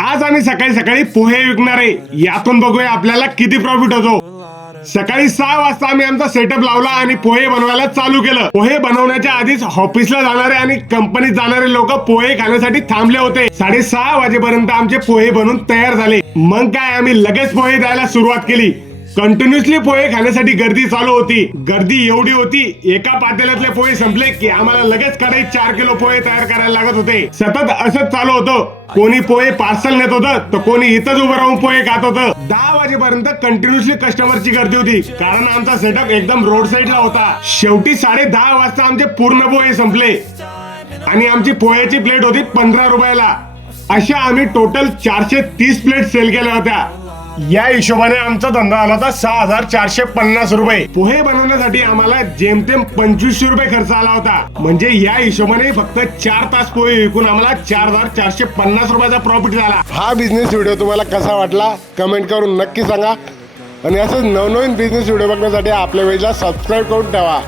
आज आम्ही सकाळी सकाळी पोहे विकणार आहे यातून बघूया आपल्याला किती प्रॉफिट होतो. सकाळी सहा वाजता आम्ही आमचा सेटअप लावला आणि पोहे बनवायला चालू केलं. पोहे बनवण्याच्या आधीच ऑफिसला जाणारे आणि कंपनीत जाणारे लोक पोहे खाण्यासाठी थांबले होते. साडेसहा वाजेपर्यंत आमचे पोहे बनून तयार झाले. मग काय आम्ही लगेच पोहे द्यायला सुरुवात केली. कंटिन्युअसली पोहे खाण्यासाठी गर्दी चालू होती. गर्दी एवढी होती एका पातेल्यातले पोहे संपले की आम्हाला लगेच कढईत चार किलो पोहे तयार करायला लागत होते. सतत असंच चालू होतं. कोणी पोहे पार्सल नेत होतं तर कोणी इथंच उभं राहून पोहे खात होतं. दहा वाजेपर्यंत कंटिन्युअसली कस्टमरची गर्दी होती. कारण आमचा सेटअप एकदम रोड साईडला होता. शेवटी साडे दहा वाजता आमचे पूर्ण पोहे संपले. आणि आमची पोह्याची प्लेट होती पंधरा रुपयाला. अशा आम्ही टोटल चारशे तीस प्लेट सेल केल्या होत्या. या हिशोबाने आमचा धंदा आला होता सहा हजार चारशे पन्नास रुपये. पोहे बनवण्यासाठी आम्हाला जेमतेम पंचवीसशे रुपये खर्च आला होता. म्हणजे या हिशोबाने फक्त चार तास पोहे विकून आम्हाला चार हजार चारशे पन्नास रुपयाचा प्रॉफिट झाला. हा बिझनेस व्हिडिओ तुम्हाला कसा वाटला? कमेंट करून नक्की सांगा. आणि असंच नवनवीन बिझनेस व्हिडिओ बघण्यासाठी आपल्या वेळेला सबस्क्राईब करून ठेवा.